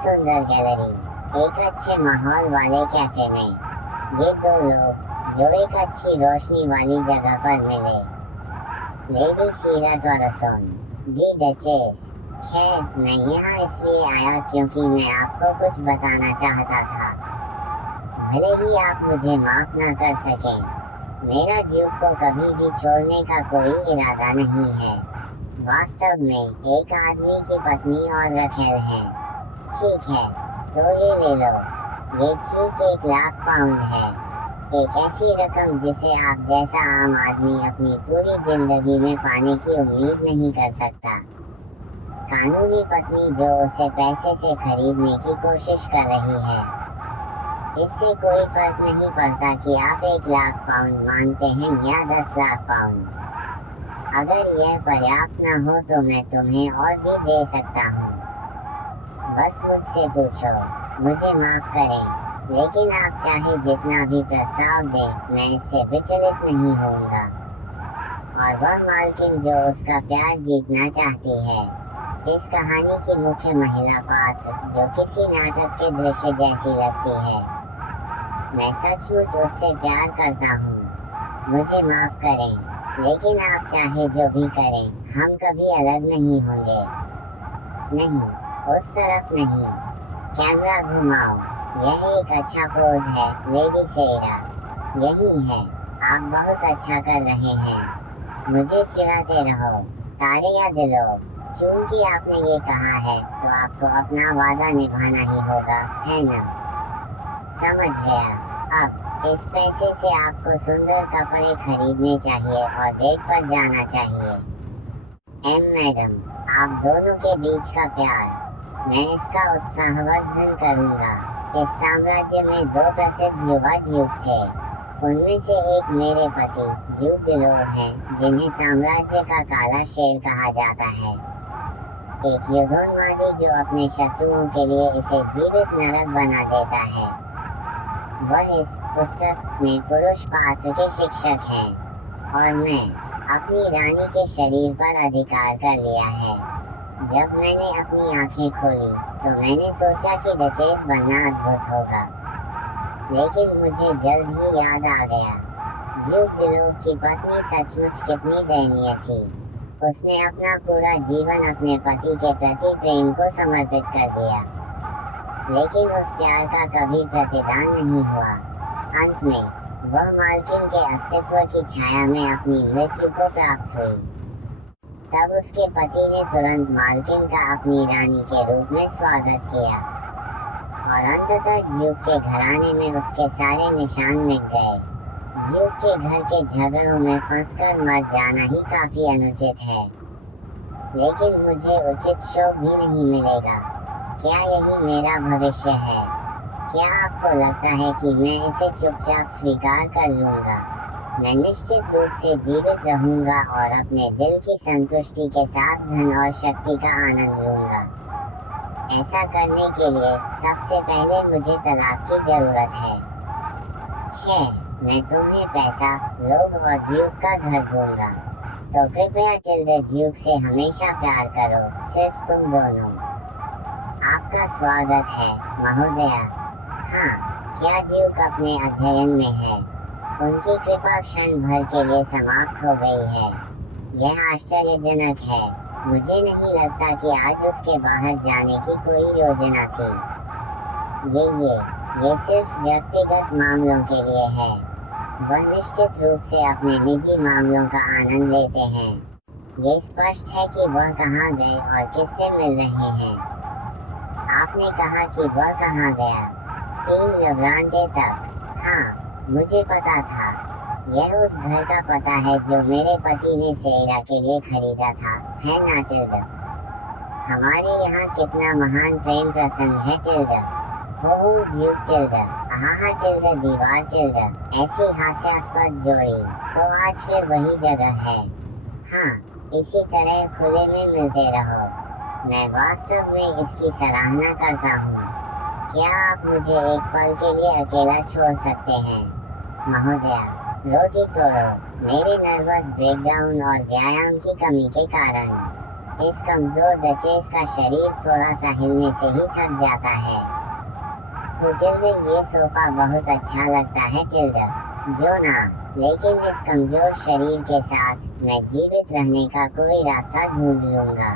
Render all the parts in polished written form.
सुंदर गैलरी। एक अच्छे माहौल वाले कैफे में ये दो लोग जो एक अच्छी रोशनी वाली जगह पर मिले। लेडी सीरा टॉरसन, दी डचेस। खैर, मैं यहाँ इसलिए आया क्योंकि मैं आपको कुछ बताना चाहता था। भले ही आप मुझे माफ ना कर सकें, मेरा ड्यूक को कभी भी छोड़ने का कोई इरादा नहीं है। वास्तव में एक आदमी की पत्नी और रखेल है। ठीक है, तो ये ले लो। ये ठीक 1 लाख पाउंड है। एक ऐसी रकम जिसे आप जैसा आम आदमी अपनी पूरी जिंदगी में पाने की उम्मीद नहीं कर सकता। कानूनी पत्नी जो उसे पैसे से खरीदने की कोशिश कर रही है। इससे कोई फर्क नहीं पड़ता कि आप 1 लाख पाउंड मांगते हैं या 10 लाख पाउंड। अगर यह पर्याप्त न हो तो मैं तुम्हें और भी दे सकता हूँ। बस मुझसे पूछो। मुझे माफ करें, लेकिन आप चाहे जितना भी प्रस्ताव दें, मैं इससे विचलित नहीं होऊंगा। और वह मालकिन जो उसका प्यार जीतना चाहती है, इस कहानी की मुख्य महिला पात्र जो किसी नाटक के दृश्य जैसी लगती है। मैं सचमुच उससे प्यार करता हूँ। मुझे माफ करें, लेकिन आप चाहे जो भी करें, हम कभी अलग नहीं होंगे। नहीं, उस तरफ नहीं। कैमरा घुमाओ। यह एक अच्छा पोज है, लेडी सेरा। यही है। आप बहुत अच्छा कर रहे हैं। मुझे चिढ़ाते रहो, तारे या दिलो। चूंकि आपने ये कहा है, तो आपको अपना वादा निभाना ही होगा, है न? समझ गया। अब इस पैसे से आपको सुंदर कपड़े खरीदने चाहिए और डेट पर जाना चाहिए। मैडम, आप दोनों के बीच का प्यार, मैं इसका उत्साहवर्धन करूंगा। इस साम्राज्य में 2 प्रसिद्ध युवा ड्यूक थे। उनमें से एक मेरे पति ड्यूक डिलोव हैं, जिन्हें साम्राज्य का काला शेर कहा जाता है। एक युद्धोन्मादी जो अपने शत्रुओं के लिए इसे जीवित नरक बना देता है। वह इस पुस्तक में पुरुष पात्र के शिक्षक हैं, और मैं अपनी रानी के शरीर पर अधिकार कर लिया है। जब मैंने अपनी आंखें खोली, तो मैंने सोचा कि डचेस बनना अद्भुत होगा। लेकिन मुझे जल्द ही याद आ गया, ड्यूक डिलोव की पत्नी सचमुच कितनी दयनीय थी। उसने अपना पूरा जीवन अपने पति के प्रति प्रेम को समर्पित कर दिया, लेकिन उस प्यार का कभी प्रतिदान नहीं हुआ। अंत में वह मालकिन के अस्तित्व की छाया में अपनी मृत्यु को प्राप्त हुई। तब उसके पति ने तुरंत मालकिन का अपनी रानी के रूप में स्वागत किया, और अंततः ड्यूक के घराने में उसके सारे निशान मिट गए। ड्यूक के घर के झगड़ों में फंसकर मर जाना ही काफी अनुचित है, लेकिन मुझे उचित शोक भी नहीं मिलेगा। क्या यही मेरा भविष्य है? क्या आपको लगता है कि मैं इसे चुपचाप स्वीकार कर लूंगा? मैं निश्चित रूप से जीवित रहूंगा और अपने दिल की संतुष्टि के साथ धन और शक्ति का आनंद लूंगा। ऐसा करने के लिए सबसे पहले मुझे तलाक की जरूरत है। 6. मैं तुम्हें पैसा, लोग और ड्यूक का घर दूंगा। तो कृपया टिल्डे ड्यूक से हमेशा प्यार करो, सिर्फ तुम दोनों। आपका स्वागत है, महोदया। हाँ, क्या ड्यूक अपने अध्ययन में है? उनकी कृपा क्षण भर के लिए समाप्त हो गई है। यह आश्चर्यजनक है। मुझे नहीं लगता कि आज उसके बाहर जाने की कोई योजना थी। ये सिर्फ व्यक्तिगत मामलों के लिए है। वह निश्चित रूप से अपने निजी मामलों का आनंद लेते हैं। ये स्पष्ट है कि वह कहाँ गए और किससे मिल रहे हैं। आपने कहा कि वह कहाँ गया? 3 लवरांटे तक। हाँ, मुझे पता था। यह उस घर का पता है जो मेरे पति ने सेरा के लिए खरीदा था, है ना टिल्डा? हमारे यहाँ कितना महान प्रेम प्रसंग है टिल्डा। हो ड्यूक टिल्डा, आहा टिल्डा, दीवार टिल्डा, ऐसी हास्यास्पद जोड़ी। तो आज फिर वही जगह है। हाँ, इसी तरह खुले में मिलते रहो। मैं वास्तव में इसकी सराहना करता हूँ। क्या आप मुझे एक पल के लिए अकेला छोड़ सकते हैं? महोदया, रोटी तोड़ो। मेरे नर्वस ब्रेकडाउन और व्यायाम की कमी के कारण इस कमजोर डचेस का शरीर थोड़ा सा हिलने से ही थक जाता है। टिल्डे, ये सोफा बहुत अच्छा लगता है टिल्डे। जोना, लेकिन इस कमजोर शरीर के साथ मैं जीवित रहने का कोई रास्ता ढूंढ लूंगा।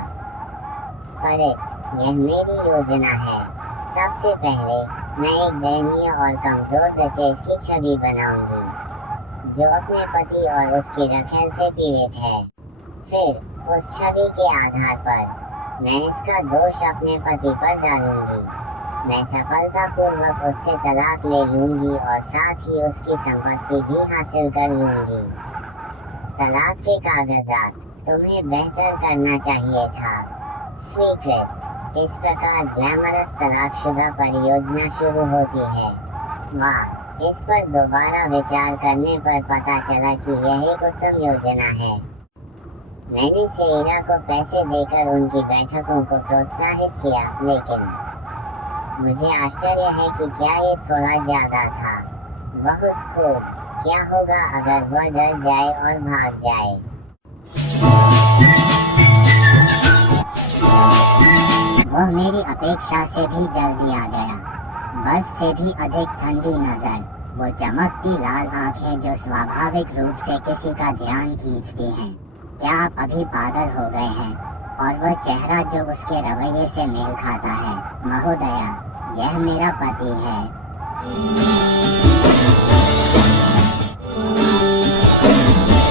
परेट, यह मेरी योजना है। सबसे पहले मैं एक दयनीय और कमजोर डचेस की छवि बनाऊंगी, जो अपने पति और उसकी रखेल से पीड़ित है। फिर उस छवि के आधार पर मैं इसका दोष अपने पति पर डालूंगी। मैं सफलतापूर्वक उससे तलाक ले लूंगी और साथ ही उसकी संपत्ति भी हासिल कर लूंगी। तलाक के कागजात, तुम्हें बेहतर करना चाहिए था। स्वीकृत। इस प्रकार ग्लैमरस तलाकशुदा परियोजना शुरू होती है। वाह, इस पर दोबारा विचार करने पर पता चला कि यह एक उत्तम योजना है। मैंने सेइरा को पैसे देकर उनकी बैठकों को प्रोत्साहित किया, लेकिन मुझे आश्चर्य है कि क्या ये थोड़ा ज्यादा था। बहुत खूब। क्या होगा अगर वह डर जाए और भाग जाए? वह मेरी अपेक्षा से भी जल्दी आ गया। बर्फ से भी अधिक ठंडी नजर, वो चमकती लाल आंखें जो स्वाभाविक रूप से किसी का ध्यान खींचती हैं। क्या आप अभी पागल हो गए हैं? और वह चेहरा जो उसके रवैये से मेल खाता है। महोदया, यह मेरा पति है।